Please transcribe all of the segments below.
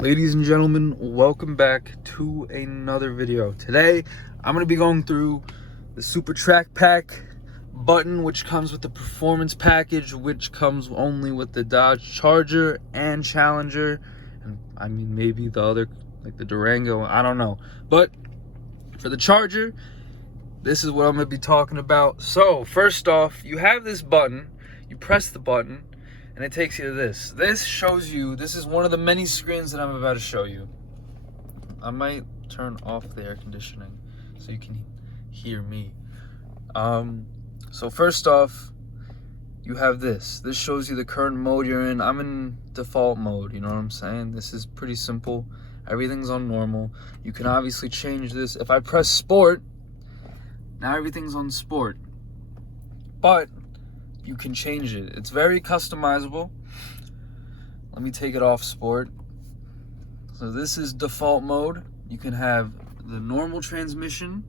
Ladies and gentlemen, welcome back to another video. Today, I'm going to be going through the Super Track Pack button, which comes with the Performance Package, which comes only with the Dodge Charger and Challenger, and I mean maybe the other, like the Durango, I don't know. But for the Charger, this is what I'm going to be talking about. So, first off, you have this button, you press the button, and it takes you to this. This shows you, this is one of the many screens that I'm about to show you. I might turn off the air conditioning so you can hear me. So first off, you have this. This shows you the current mode you're in. I'm in default mode, you know what I'm saying? This is pretty simple. Everything's on normal. You can obviously change this. If I press sport, now everything's on sport. But you can change it. It's very customizable. Let me take it off sport. So this is default mode. You can have the normal transmission,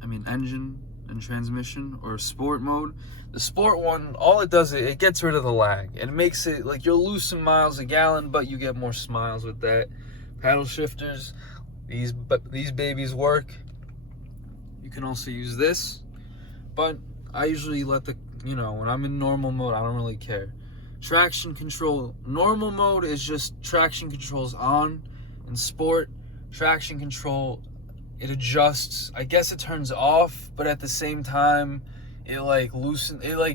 engine and transmission, or sport mode. The sport one, all it does is it gets rid of the lag. It makes it like you're losing miles a gallon, but you get more smiles with that. Paddle shifters, these babies work. You can also use this, but I usually let when I'm in normal mode, I don't really care. Traction control, normal mode is just traction control's on. In sport, traction control, it adjusts. I guess it turns off, but at the same time, it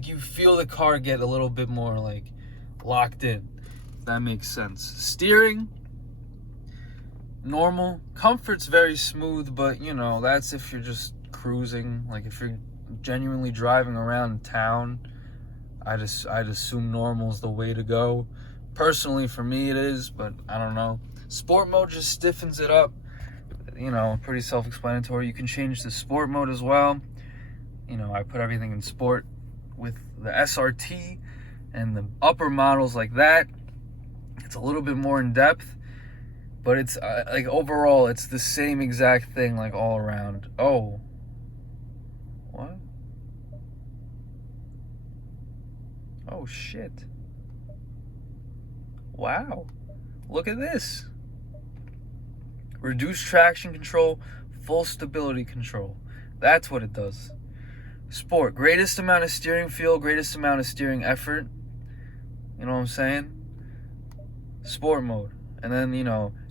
you feel the car get a little bit more like locked in, if that makes sense. Steering, normal. Comfort's very smooth, but that's if you're just cruising. Like if you're genuinely driving around town, I'd assume normal is the way to go. Personally, for me it is, but I don't know. Sport mode just stiffens it up. Pretty self-explanatory. You can change the sport mode as well. I put everything in sport with the SRT and the upper models like that. It's a little bit more in depth, but it's overall it's the same exact thing like all around. Oh, what? Oh shit. Wow. Look at this. Reduced traction control, full stability control. That's what it does. Sport, greatest amount of steering feel, greatest amount of steering effort. You know what I'm saying? Sport mode. And then,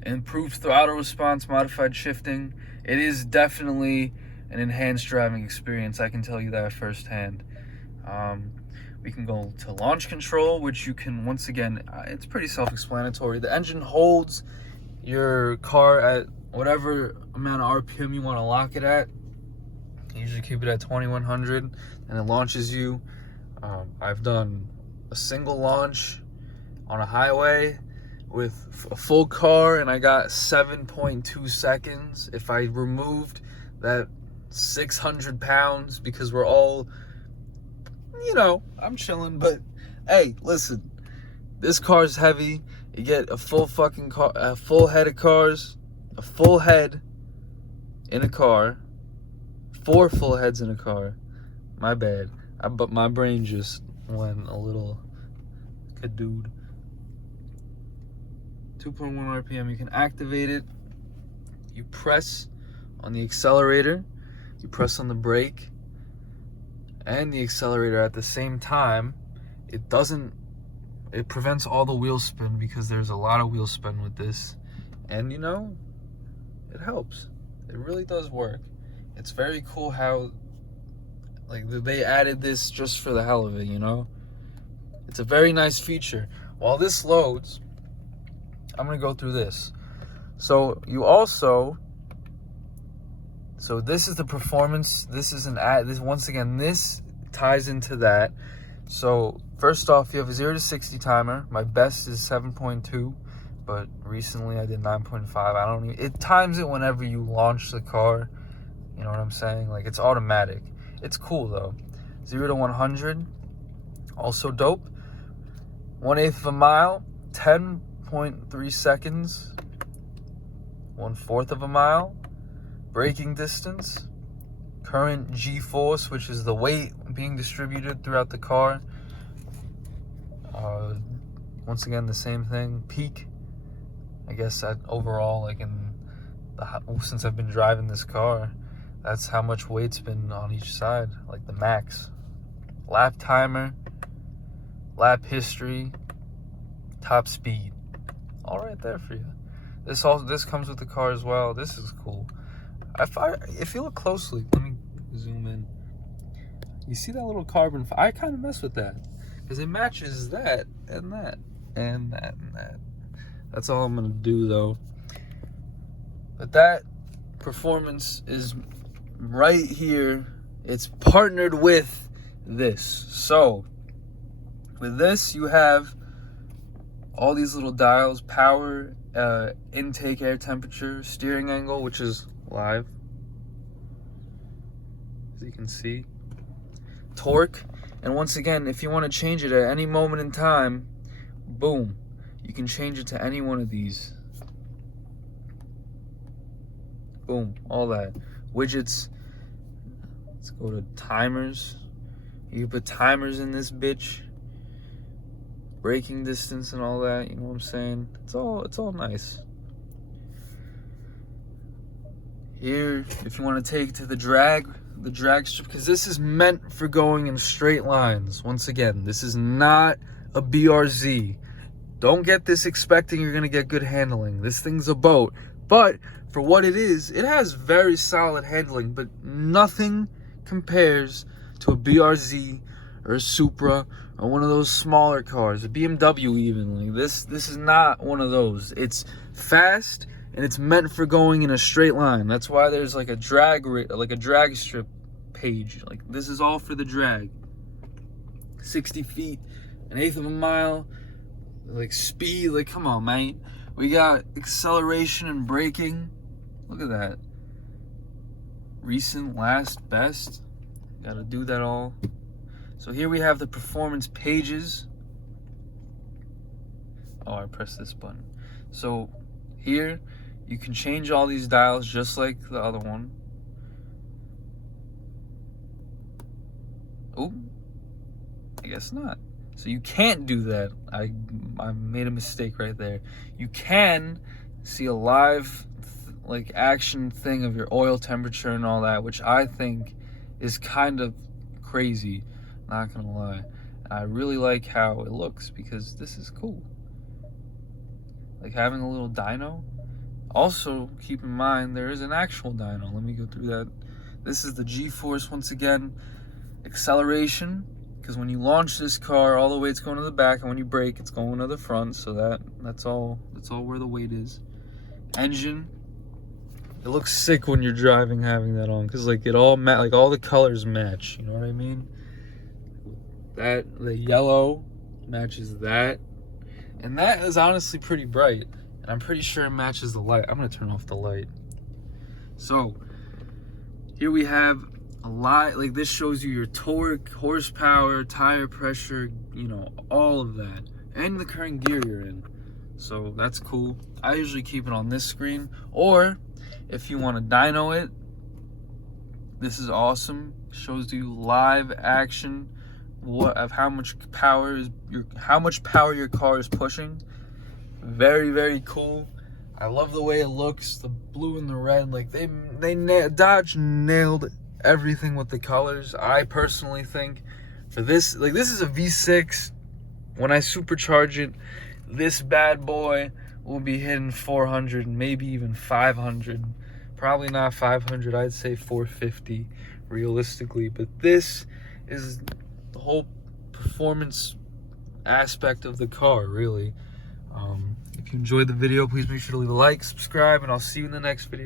improved throttle response, modified shifting. It is definitely an enhanced driving experience. I can tell you that firsthand. We can go to launch control, which you can, once again, it's pretty self-explanatory. The engine holds your car at whatever amount of RPM you want to lock it at. You usually keep it at 2100, and it launches you. I've done a single launch on a highway with a full car, and I got 7.2 seconds. If I removed that 600 pounds, because we're all, I'm chilling, but hey, listen, this car's heavy. You get a full fucking car, a full head of cars, a full head in a car, 4 full heads in a car. My bad. But my brain just went a little kadood. 2.1 RPM. You can activate it. You press on the accelerator, you press on the brake and the accelerator at the same time. It prevents all the wheel spin, because there's a lot of wheel spin with this, and it helps. It really does work. It's very cool how they added this just for the hell of it. It's a very nice feature. While this loads, I'm gonna go through this. So this is the performance. This is an ad. This ties into that. So first off, you have a 0 to 60 timer. My best is 7.2, but recently I did 9.5. It times it whenever you launch the car. You know what I'm saying? Like, it's automatic. It's cool though. 0 to 100, also dope. 1/8 of a mile, 10.3 seconds. 1/4 of a mile. Braking distance, current G-force, which is the weight being distributed throughout the car. Once again, the same thing. Peak I guess that overall, like since I've been driving this car, that's how much weight's been on each side, like the max. Lap timer, lap history, top speed, all right there for you. This comes with the car as well. This is cool. If you look closely, let me zoom in. You see that little carbon? I kind of mess with that because it matches that and that and that and that. That's all I'm gonna do though. But that performance is right here. It's partnered with this. So with this, you have all these little dials: power, intake air temperature, steering angle, which is live, as you can see, torque, and once again, if you want to change it at any moment in time, boom, you can change it to any one of these. Boom, all that. Widgets. Let's go to timers. You can put timers in this bitch. Braking distance and all that, you know what I'm saying? It's all nice. Here, if you want to take it to the drag strip, because this is meant for going in straight lines. Once again, this is not a BRZ. Don't get this expecting you're gonna get good handling. This thing's a boat, but for what it is, it has very solid handling, but nothing compares to a BRZ or a Supra or one of those smaller cars, a BMW even. Like this is not one of those. It's fast and it's meant for going in a straight line. That's why there's like a drag strip page. Like this is all for the drag. 60 feet, an eighth of a mile, like speed, like come on, mate. We got acceleration and braking. Look at that. Recent, last, best. Gotta do that all. So here we have the performance pages. Oh, I pressed this button. So here you can change all these dials just like the other one. Oh, I guess not. So you can't do that. I made a mistake right there. You can see a live like action thing of your oil temperature and all that, which I think is kind of crazy, not gonna lie. I really like how it looks because this is cool. Like having a little dyno. Also, keep in mind there is an actual dyno. Let me go through that. This is the G-force once again. Acceleration, because when you launch this car, all the weight's going to the back, and when you brake, it's going to the front. So that's all where the weight is. Engine. It looks sick when you're driving having that on, because like all the colors match. You know what I mean? That the yellow matches that, and that is honestly pretty bright. And I'm pretty sure it matches the light. I'm gonna turn off the light. So here we have a lot. Like this shows you your torque, horsepower, tire pressure, you know, all of that, and the current gear you're in. So that's cool. I usually keep it on this screen, or if you want to dyno it, this is awesome. Shows you live action of how much power your car is pushing. Very, very cool. I love the way it looks, the blue and the red. Like Dodge nailed everything with the colors. I personally think for this, like this is a V6. When I supercharge it, this bad boy will be hitting 400, maybe even 500. Probably not 500, I'd say 450 realistically. But this is the whole performance aspect of the car, really. If you enjoyed the video, please make sure to leave a like, subscribe, and I'll see you in the next video.